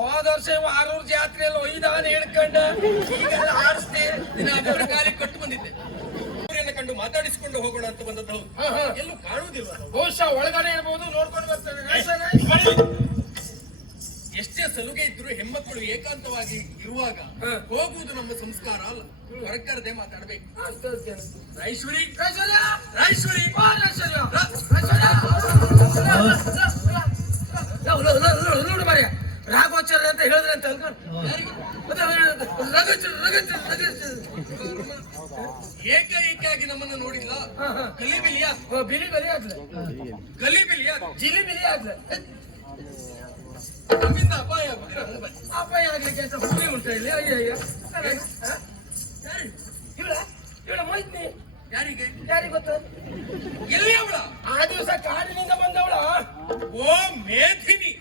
ಹೋದ ವರ್ಷ ಆರೂರು ಜಾತ್ರೆಯಲ್ಲಿ ಒಯ್ದಾನ ಹೇಳ್ಕೊಂಡ ಈಗೆಲ್ಲ ಆಡಿಸ್ತಿ ಅದರ ಕಾಲಿಗೆ ಕಟ್ಟು ಬಂದಿದ್ದೆ. ಊರನ್ನ ಕಂಡು ಮಾತಾಡಿಸಿಕೊಂಡು ಹೋಗೋಣ ಅಂತ ಬಂದದ್ದು. ಎಲ್ಲೂ ಕಾಣುವುದಿಲ್ಲ. ಬಹುಶಃ ಒಳಗಡೆ ಇರ್ಬೋದು, ನೋಡ್ಕೊಂಡು ಬರ್ತೇನೆ. ಎಷ್ಟೇ ಸಲುಗೆ ಇದ್ರು ಹೆಣ್ಮಕ್ಕಳು ಏಕಾಂತವಾಗಿ ಇರುವಾಗ ಹೋಗುವುದು ನಮ್ಮ ಸಂಸ್ಕಾರ ಅಲ್ಲ. ಹೊರಕರದೆ ಮಾತಾಡ್ಬೇಕು. ರಾಯೇಶ್ವರಿ, ರಾಯೇಶ್ವರಿ, ನೋಡು ಮರ್ಯ ರಾಘೋಚಾರ್ಯ ಅಂತ ಹೇಳಿದ್ರೆ ಅಂತ ಏಕಾಏಕಿಯಾಗಿ ನಮ್ಮನ್ನು ನೋಡಿಲ್ಲ. ಗಲಿಬಿಲಿಯ ಬಿಲಿ ಬಲಿ ಆದ್ಲೆ, ಗಲಿಬಿಲಿಯ ಜಿಲಿ ಬಿಲಿ ಆದ್ಲೆ, ನಮ್ಮಿಂದ ಅಪಾಯ ಅಪಾಯ ಆಗ್ಲಿಕ್ಕೆ ಅಂತ ಹುಲಿ ಉಂಟ ಇಲ್ಲಿ. ಅಯ್ಯ ಅಯ್ಯ, ಇವಳ ಇವಳ ಮೈತ್ನಿ ಯಾರಿಗೆ ಯಾರಿಗೆ ಗೊತ್ತ? ಎಲ್ಲಿ ಅವಳ? ಆ ದಿವಸ ಕಾಡಿನಿಂದ ಬಂದವಳ. ಓ ಮೇಧಿನಿ.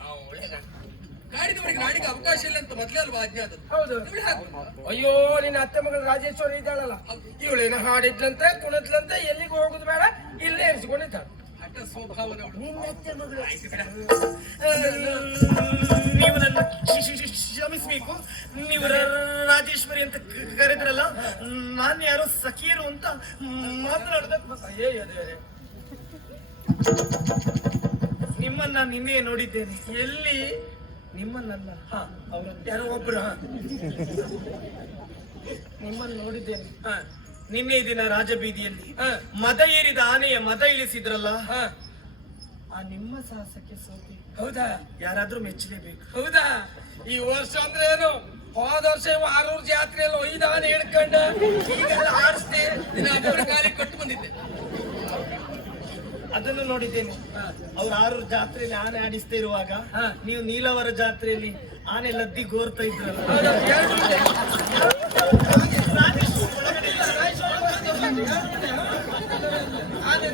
ಕಾಡಿದವರಿಗೆ ನಾಡಿಗೆ ಅವಕಾಶ ಇಲ್ಲ ಅಂತ ಮೊದಲೇ ಅಲ್ವಾ ಆಜ್ಞೆ ಆದದ್ದು? ಹೌದು. ಅಯ್ಯೋ, ನಿನ್ನ ಅತ್ತೆ ಮಗಳು ರಾಜೇಶ್ವರಿ ಇದ್ದಾಳಲ್ಲ, ಇವಳೇನ ಹಾಡಿದ್ಲಂತೆ, ಕುಣಿದ್ಲಂತೆ, ಎಲ್ಲಿಗೆ ಹೋಗುದು ಬೇಡ, ಇಲ್ಲೇ ಇರಿಸಿಕೊಂಡಿದ್ದಾಳ. ಹಠ ಸ್ವಭಾವದವಳು. ನಿನ್ನ ಅತ್ತೆ ಮಗಳು. ನೀವು ನನ್ನ ಕ್ಷಮಿಸ್ಬೇಕು. ನೀವು ರಾಜೇಶ್ವರಿ ಅಂತ ಕರೆದ್ರಲ್ಲ, ನಾನು ಯಾರೋ ಸಖಿಯರು ಅಂತ ಮಾತನಾಡ್ಬೇಕು. ನಿಮ್ಮನ್ನ ನಿನ್ನೆ ನೋಡಿದ್ದೇನೆ. ಎಲ್ಲಿ? ನಿಮ್ಮನ್ನಲ್ಲ, ಅವ್ರ ಯಾರೋ ಒಬ್ರು. ನಿಮ್ಮನ್ನು ನೋಡಿದ್ದೇನೆ ನಿನ್ನೆ ದಿನ ರಾಜಬೀದಿಯಲ್ಲಿ. ಮದ ಏರಿದ ಆನೆಯ ಮದ ಇಳಿಸಿದ್ರಲ್ಲ, ಆ ನಿಮ್ಮ ಸಾಹಸಕ್ಕೆ ಸೋತಿ. ಹೌದಾ? ಯಾರಾದ್ರೂ ಮೆಚ್ಚಲೇಬೇಕು. ಹೌದಾ? ಈ ವರ್ಷ ಅಂದ್ರೆ ಏನು? ಹೋದ ವರ್ಷ ಆರೂರು ಜಾತ್ರೆಯಲ್ಲಿ ಒಯ್ದಾನ ಹೇಳ್ಕೊಂಡ ಈಗೆಲ್ಲ ಆಡಿಸ್ತಿ ಅದರ ಕಾಲಿಗೆ ಕಟ್ಟು ಬಂದಿದ್ದೆ. ಅದನ್ನು ನೋಡಿದ್ದೇನೆ. ಅವ್ರು ಆರೂರು ಜಾತ್ರೆಯಲ್ಲಿ ಆನೆ ಆಡಿಸ್ತಾ ಇರುವಾಗ ನೀವು ನೀಲವರ ಜಾತ್ರೆಯಲ್ಲಿ ಆನೆ ಲದ್ದಿ ಗೋರ್ತಾ ಇದ್ರಲ್ಲ. ಆನೆ